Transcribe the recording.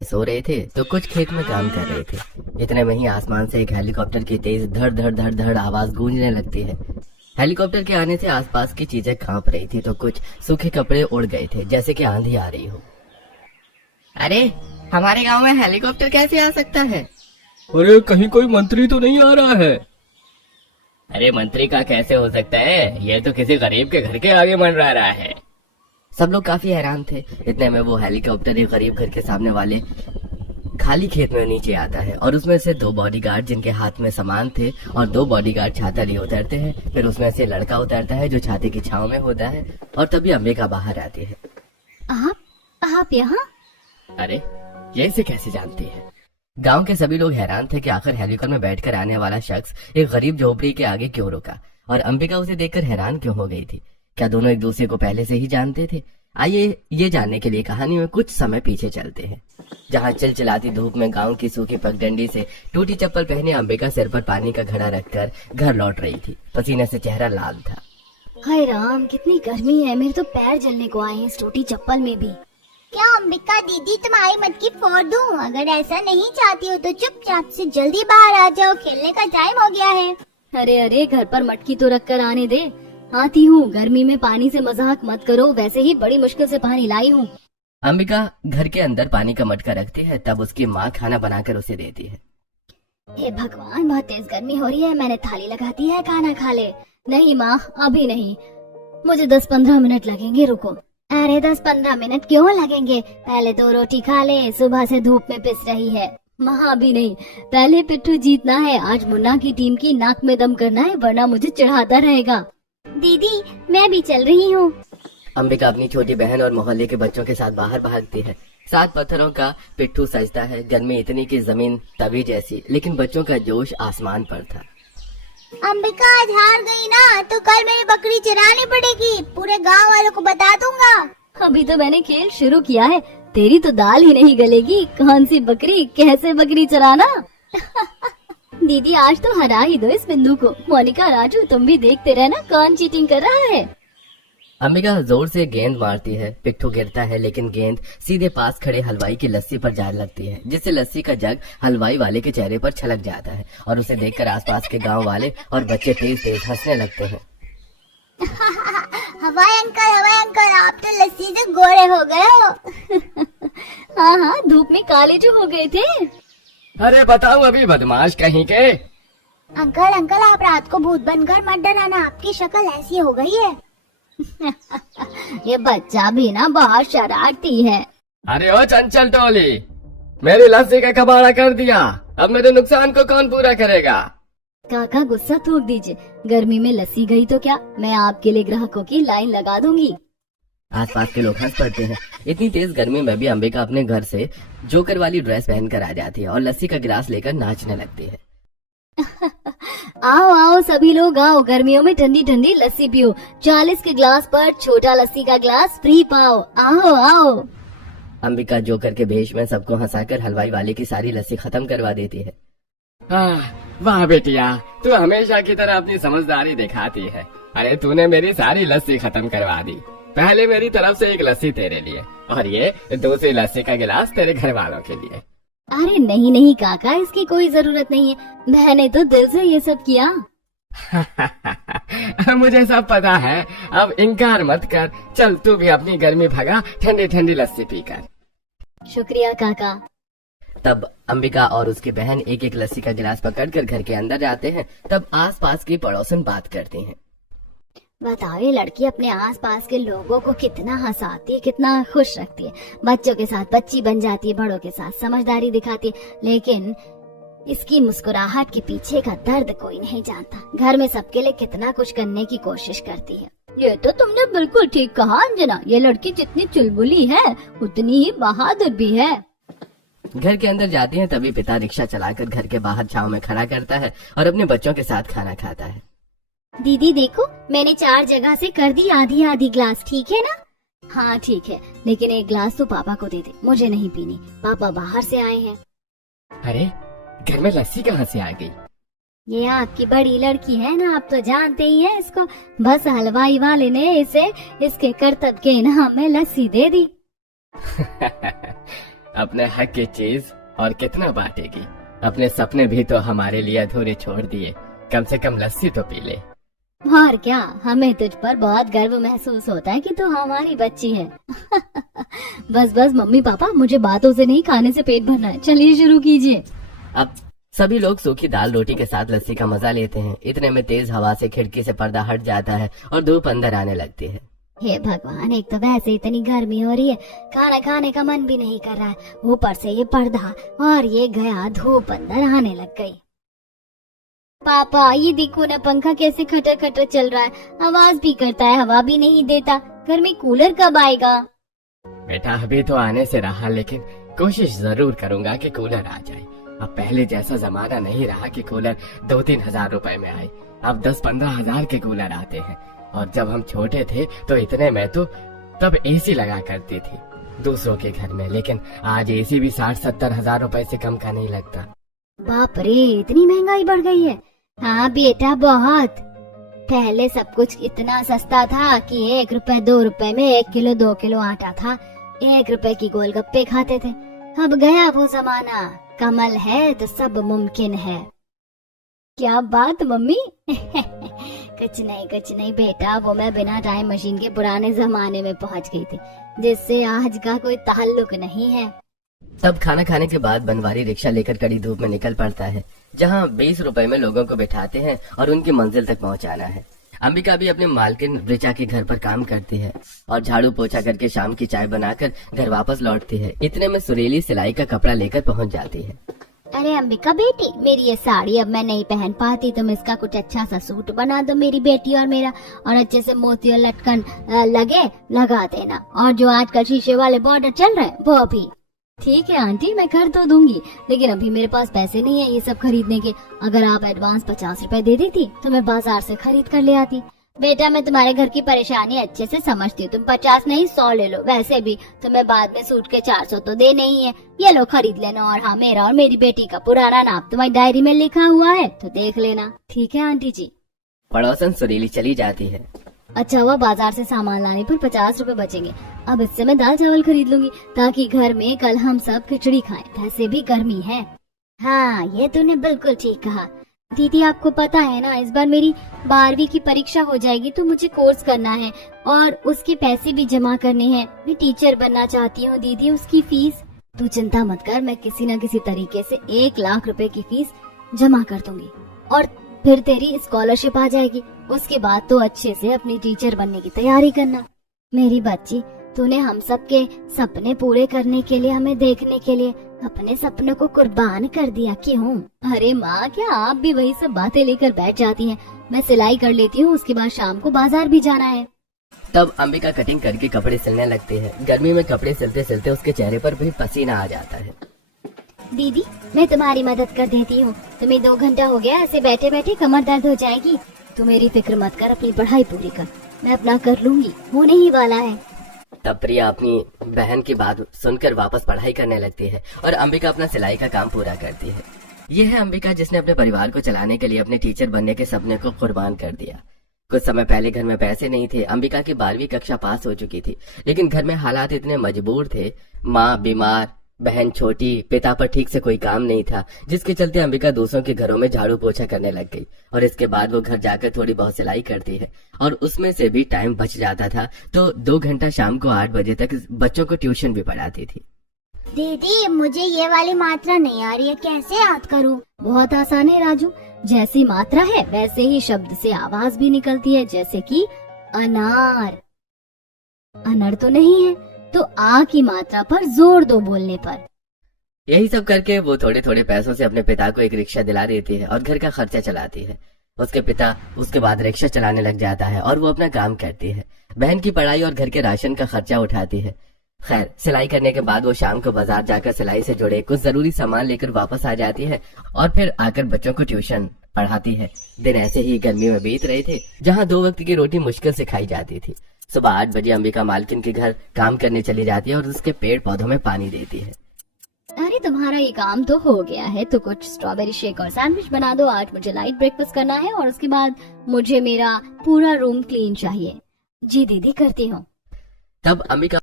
सो रहे थे तो कुछ खेत में काम कर रहे थे। इतने में ही आसमान से एक हेलीकॉप्टर की तेज धड़ धड़ धड़ धड़ आवाज गूंजने लगती है। हेलीकॉप्टर के आने से आसपास की चीजें कांप रही थी तो कुछ सूखे कपड़े उड़ गए थे जैसे कि आंधी आ रही हो। अरे, हमारे गांव में हेलीकॉप्टर कैसे आ सकता है? अरे कहीं कोई मंत्री तो नहीं आ रहा है? अरे मंत्री का कैसे हो सकता है? ये तो किसी गरीब के घर के आगे मंडरा रहा है। सब लोग काफी हैरान थे। इतने में वो हेलीकॉप्टर एक गरीब घर के सामने वाले खाली खेत में नीचे आता है और उसमें से दो बॉडीगार्ड जिनके हाथ में सामान थे और दो बॉडीगार्ड छाता लिए उतरते हैं। फिर उसमें से लड़का उतरता है जो छाते की छांव में होता है और तभी अंबिका बाहर आती है। आप यहाँ? अरे, ये इसे कैसे जानती है? गांव के सभी लोग हैरान थे कि आखिर हेलीकॉप्टर में बैठकर आने वाला शख्स एक गरीब झोपड़ी के आगे क्यों रुका और अंबिका उसे देखकर हैरान क्यों हो गई थी। क्या दोनों एक दूसरे को पहले से ही जानते थे? आइए ये जानने के लिए कहानी में कुछ समय पीछे चलते हैं, जहाँ चिलचिलाती धूप में गांव की सूखी पगडंडी से टूटी चप्पल पहने अंबिका सिर पर पानी का घड़ा रखकर घर लौट रही थी। पसीने से चेहरा लाल था। हाय राम, कितनी गर्मी है, मेरे तो पैर जलने को आए हैं इस टूटी चप्पल में भी। क्या अंबिका दीदी तुम्हारी मटकी फोड़ दूं? अगर ऐसा नहीं चाहती हो तो चुपचाप से जल्दी बाहर आ जाओ, खेलने का टाइम हो गया है। अरे अरे, घर पर मटकी तो रख कर आने दे। आती हूँ, गर्मी में पानी से मजाक मत करो, वैसे ही बड़ी मुश्किल से पानी लाई हूँ। अंबिका घर के अंदर पानी का मटका रखती है, तब उसकी माँ खाना बनाकर उसे देती है। हे भगवान, बहुत तेज गर्मी हो रही है, मैंने थाली लगा दी है, खाना खा ले। नहीं माँ, अभी नहीं, मुझे 10-15 मिनट लगेंगे, रुको। अरे 10-15 मिनट क्यों लगेंगे? पहले तो रोटी खा ले, सुबह से धूप में पिस रही है। माँ अभी नहीं, पहले पिट्ठू जीतना है। आज मुन्ना की टीम की नाक में दम करना है, वरना मुझे चढ़ाता रहेगा। दीदी मैं भी चल रही हूँ। अंबिका अपनी छोटी बहन और मोहल्ले के बच्चों के साथ बाहर भागती है। 7 पत्थरों का पिट्ठू सजता है। गर्मी इतनी की जमीन तवी जैसी, लेकिन बच्चों का जोश आसमान पर था। अंबिका आज हार गई ना तो कल मेरी बकरी चरानी पड़ेगी, पूरे गांव वालों को बता दूंगा। अभी तो मैंने खेल शुरू किया है, तेरी तो दाल ही नहीं गलेगी। कौन सी बकरी, कैसे बकरी चराना? दीदी आज तो हरा ही दो इस बिंदु को। मोनिका, राजू, तुम भी देखते रहना कौन चीटिंग कर रहा है। अंबिका जोर से गेंद मारती है, पिट्ठू गिरता है, लेकिन गेंद सीधे पास खड़े हलवाई की लस्सी पर जा लगती है, जिससे लस्सी का जग हलवाई वाले के चेहरे पर छलक जाता है और उसे देखकर आसपास के गांव वाले और बच्चे तेज तेज हंसने लगते हैं। हवाई अंकल, आप तो लस्सी से गोरे हो गए हो। हाँ हाँ, धूप में काले जो हो गए थे। अरे बताओ अभी, बदमाश कहीं के। अंकल आप रात को भूत बनकर मत डराना, आपकी शक्ल ऐसी हो गई है। ये बच्चा भी ना बहुत शरारती है। अरे ओ चंचल टोली, मेरी लस्सी का कबाड़ा कर दिया, अब मेरे नुकसान को कौन पूरा करेगा? काका गुस्सा थूक दीजिए, गर्मी में लस्सी गई तो क्या, मैं आपके लिए ग्राहकों की लाइन लगा दूंगी। आसपास के लोग हंस पड़ते हैं। इतनी तेज गर्मी में भी अंबिका अपने घर से जोकर वाली ड्रेस पहनकर आ जाती है और लस्सी का गिलास लेकर नाचने लगती है। आओ आओ सभी लोग आओ, गर्मियों में ठंडी ठंडी लस्सी पियो। 40 के ग्लास पर छोटा लस्सी का ग्लास फ्री पाओ, आओ आओ। अंबिका जोकर के भेष में सबको हंसाकर हलवाई वाले की सारी लस्सी खत्म करवा देती है। वाह बेटिया, तू हमेशा की तरह अपनी समझदारी दिखाती है। अरे तूने मेरी सारी लस्सी खत्म करवा दी। पहले मेरी तरफ से एक लस्सी तेरे लिए और ये दूसरी लस्सी का गिलास तेरे घर वालों के लिए। अरे नहीं नहीं काका, इसकी कोई जरूरत नहीं है, मैंने तो दिल से ये सब किया। मुझे सब पता है, अब इनकार मत कर। चल तू भी अपनी गर्मी भगा ठंडी ठंडी लस्सी पीकर। शुक्रिया काका। तब अंबिका और उसकी बहन एक एक लस्सी का गिलास पकड़कर घर के अंदर जाते हैं। तब आसपास की पड़ोसन बात करती हैं। बताओ, ये लड़की अपने आसपास के लोगों को कितना हंसाती है, कितना खुश रखती है। बच्चों के साथ बच्ची बन जाती है, बड़ों के साथ समझदारी दिखाती है, लेकिन इसकी मुस्कुराहट के पीछे का दर्द कोई नहीं जानता। घर में सबके लिए कितना कुछ करने की कोशिश करती है। ये तो तुमने बिल्कुल ठीक कहा अंजना, ये लड़की जितनी चुलबुली है उतनी ही बहादुर भी है। घर के अंदर जाती हैं, तभी पिता रिक्शा चलाकर घर के बाहर छांव में खड़ा करता है और अपने बच्चों के साथ खाना खाता है। दीदी देखो, मैंने 4 जगह से कर दी आधी आधी ग्लास, ठीक है ना? हाँ ठीक है, लेकिन एक ग्लास तो पापा को दे दे, मुझे नहीं पीनी, पापा बाहर से आए हैं। अरे घर में लस्सी कहाँ से आ गई? ये आपकी बड़ी लड़की है ना, आप तो जानते ही हैं इसको। बस हलवाई वाले ने इसे इसके करतब के इनाम में लस्सी दे दी। अपने हक की चीज और कितना बांटेगी। अपने सपने भी तो हमारे लिए अधूरे छोड़ दिए, कम से कम लस्सी तो पी ले। और क्या, हमें तुझ पर बहुत गर्व महसूस होता है कि तू हमारी बच्ची है। बस बस मम्मी पापा, मुझे बातों से नहीं, खाने से पेट भरना है। चलिए शुरू कीजिए। अब सभी लोग सूखी दाल रोटी के साथ लस्सी का मजा लेते हैं। इतने में तेज हवा से खिड़की से पर्दा हट जाता है और धूप अंदर आने लगती है। हे भगवान, एक तो वैसे इतनी गर्मी हो रही है, खाना खाने का मन भी नहीं कर रहा है, ऊपर से ये पर्दा और ये गया धूप अंदर आने लग गई। पापा ये देखो ना, पंखा कैसे खटर खटर चल रहा है, आवाज भी करता है, हवा भी नहीं देता। घर में कूलर कब आएगा? बेटा अभी तो आने से रहा, लेकिन कोशिश जरूर करूंगा कि कूलर आ जाए। अब पहले जैसा जमाना नहीं रहा कि कूलर 2-3 हजार रुपए में आए। अब 10-15 हजार के कूलर आते हैं। और जब हम छोटे थे तो इतने में तो तब एसी लगा करती थी दूसरों के घर में, लेकिन आज एसी भी 60-70 हजार रुपए से कम का नहीं लगता। बाप रे, इतनी महंगाई बढ़ गई है। हाँ बेटा, बहुत। पहले सब कुछ इतना सस्ता था कि 1 रुपए 2 रुपए में 1 किलो 2 किलो आटा था, 1 रुपए की गोलगप्पे खाते थे। अब गया वो जमाना, कमल है तो सब मुमकिन है। क्या बात मम्मी? कुछ नहीं बेटा, वो मैं बिना टाइम मशीन के पुराने जमाने में पहुंच गई थी, जिससे आज का कोई ताल्लुक नहीं है। तब खाना खाने के बाद बनवारी रिक्शा लेकर कड़ी धूप में निकल पड़ता है, जहाँ 20 रुपए में लोगों को बिठाते हैं और उनकी मंजिल तक पहुँचाना है। अंबिका भी अपने मालकिन ऋचा के घर पर काम करती है और झाड़ू पोछा करके शाम की चाय बनाकर घर वापस लौटती है। इतने में सुरीली सिलाई का कपड़ा लेकर पहुंच जाती है। अरे अंबिका बेटी, मेरी ये साड़ी अब मैं नहीं पहन पाती, तुम इसका कुछ अच्छा सा सूट बना दो मेरी बेटी और मेरा, और अच्छे से मोती और लटकन लगा देना, और जो आजकल शीशे वाले बॉर्डर चल रहे हैं वो भी। ठीक है आंटी, मैं कर तो दूंगी, लेकिन अभी मेरे पास पैसे नहीं है ये सब खरीदने के। अगर आप एडवांस 50 रुपए दे देती तो मैं बाजार से खरीद कर ले आती। बेटा मैं तुम्हारे घर की परेशानी अच्छे से समझती हूँ, तुम 50 नहीं 100 ले लो, वैसे भी तुम्हें बाद में सूट के 400 तो देने ही है, ये लो खरीद लेना। और हाँ, मेरा और मेरी बेटी का पुराना नाम तुम्हारी डायरी में लिखा हुआ है तो देख लेना। ठीक है आंटी जी। पड़ोसन सुरीली चली जाती है। अच्छा हुआ बाजार से सामान लाने पर 50 रुपए बचेंगे। अब इससे मैं दाल चावल खरीद लूंगी ताकि घर में कल हम सब खिचड़ी खाएं, वैसे भी गर्मी है। हाँ ये तूने बिल्कुल ठीक कहा। दीदी आपको पता है ना, इस बार मेरी 12वीं की परीक्षा हो जाएगी तो मुझे कोर्स करना है और उसके पैसे भी जमा करने हैं। मैं टीचर बनना चाहती हूँ दीदी, उसकी फीस। तू चिंता मत कर, मैं किसी न किसी तरीके से 1 लाख रुपए की फीस जमा कर दूंगी और फिर तेरी स्कॉलरशिप आ जाएगी। उसके बाद तो अच्छे से अपनी टीचर बनने की तैयारी करना। मेरी बच्ची, तूने हम सब के सपने पूरे करने के लिए, हमें देखने के लिए अपने सपनों को कुर्बान कर दिया क्यों? अरे माँ, क्या आप भी वही सब बातें लेकर बैठ जाती हैं? मैं सिलाई कर लेती हूँ, उसके बाद शाम को बाजार भी जाना है। तब अंबिका कटिंग करके कपड़े सिलने लगती है। गर्मी में कपड़े सिलते सिलते उसके चेहरे पर भी पसीना आ जाता है। दीदी मैं तुम्हारी मदद कर देती हूँ, तुम्हें 2 घंटा हो गया ऐसे बैठे बैठे कमर दर्द हो जाएगी। तू मेरी फिक्र मत कर, अपनी पढ़ाई पूरी कर, मैं अपना कर लूंगी, होने ही वाला है। तब प्रिया अपनी बहन की बात सुनकर वापस पढ़ाई करने लगती है और अंबिका अपना सिलाई का काम पूरा करती है। यह है अंबिका जिसने अपने परिवार को चलाने के लिए अपने टीचर बनने के सपने को कुर्बान कर दिया। कुछ समय पहले घर में पैसे नहीं थे। अंबिका की 12वीं कक्षा पास हो चुकी थी, लेकिन घर में हालात इतने मजबूर थे, माँ बीमार, बहन छोटी, पिता पर ठीक से कोई काम नहीं था, जिसके चलते अंबिका दूसरों के घरों में झाड़ू पोछा करने लग गई। और इसके बाद वो घर जाकर थोड़ी बहुत सिलाई करती है और उसमें से भी टाइम बच जाता था तो 2 घंटा शाम को 8 बजे तक बच्चों को ट्यूशन भी पढ़ाती थी। दीदी मुझे ये वाली मात्रा नहीं आ रही है, कैसे याद करूँ? बहुत आसान है राजू, जैसी मात्रा है वैसे ही शब्द से आवाज भी निकलती है, जैसे कि अनार। अनर तो नहीं है तो आ की मात्रा पर जोर दो बोलने पर। यही सब करके वो थोड़े थोड़े पैसों से अपने पिता को एक रिक्शा दिला देती है और घर का खर्चा चलाती है। उसके पिता उसके बाद रिक्शा चलाने लग जाता है और वो अपना काम करती है। बहन की पढ़ाई और घर के राशन का खर्चा उठाती है। खैर, सिलाई करने के बाद वो शाम को बाजार जाकर सिलाई से जुड़े कुछ जरूरी सामान लेकर वापस आ जाती है और फिर आकर बच्चों को ट्यूशन पढ़ाती है। दिन ऐसे ही गर्मी में बीत रहे थे, जहाँ 2 वक्त की रोटी मुश्किल से खाई जाती थी। सुबह 8 बजे अंबिका मालकिन के घर काम करने चली जाती है और उसके पेड़ पौधों में पानी देती है। अरे तुम्हारा ये काम तो हो गया है, तो कुछ स्ट्रॉबेरी शेक और सैंडविच बना दो। आज मुझे लाइट ब्रेकफास्ट करना है और उसके बाद मुझे मेरा पूरा रूम क्लीन चाहिए। जी दीदी, करती हूँ। तब अंबिका